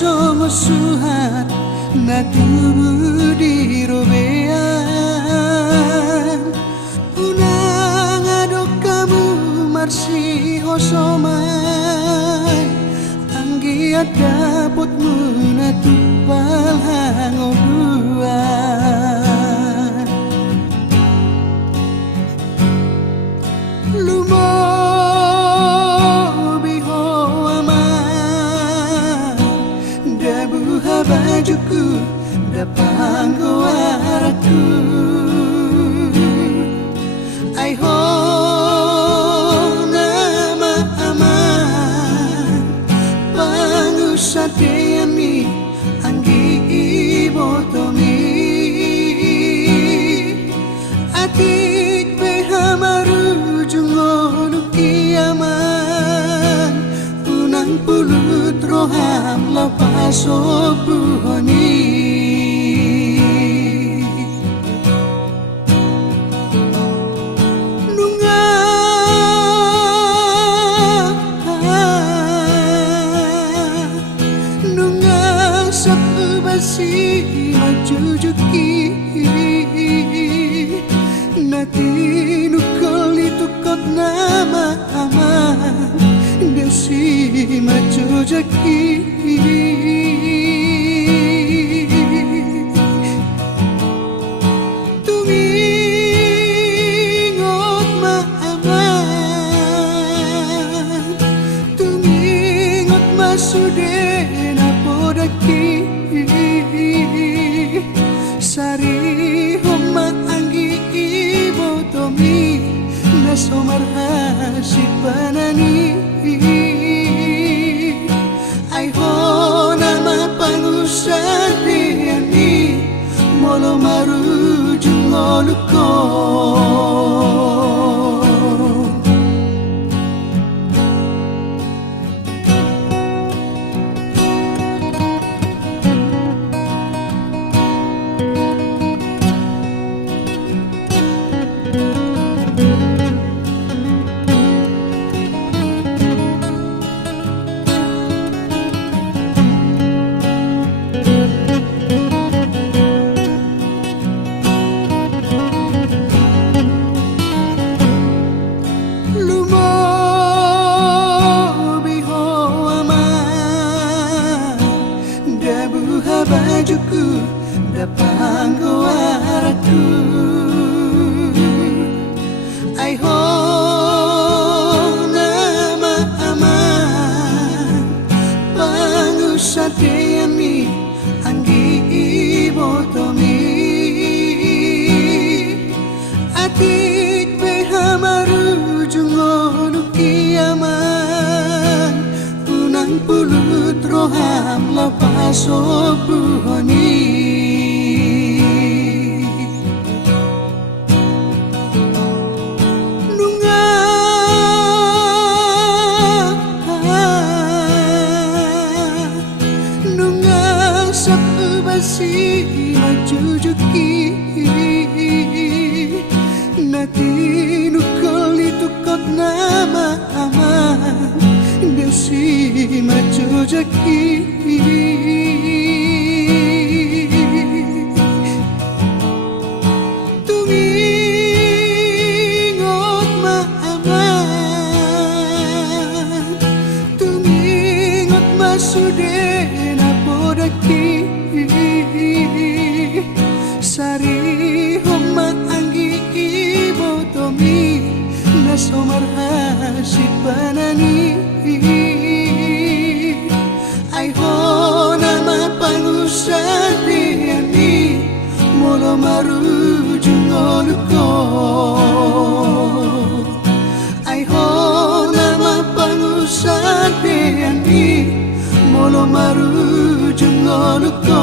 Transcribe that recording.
musuhan na tubuh di robean unang adok kamu marsi hosoman anggiat dapotmu na tupal hangobuan bajuku dapang goaraku ai ho nama aman pangusateani anggi ibotomi atik behamaru jungonu kiaman unang pulut roham lepas obuhoni nunga sapu basi majujuki nati nukol itukot nama aman desi majujaki tumingot maaman tumingot masude na podaki sari homa anggi ibotomi na somarhasi panani ai ho nama pangusadiani molo maru jungoluko bajuku dapang goaraku ai ho nama aman pangusateani anggi ibotomi atik behamaru jungonu kiaman unang pulut roham lepas obuhoni nunga sapu basi majujuki nati nukol itukot nama aman desi majujaki tumingot maaman tumingot masude na podaki sari homa anggi ibotomi na somarhasi panani ai ho nama pangusadiani molo maru jungoluko ai ho nama pangusadiani molo maru jungoluko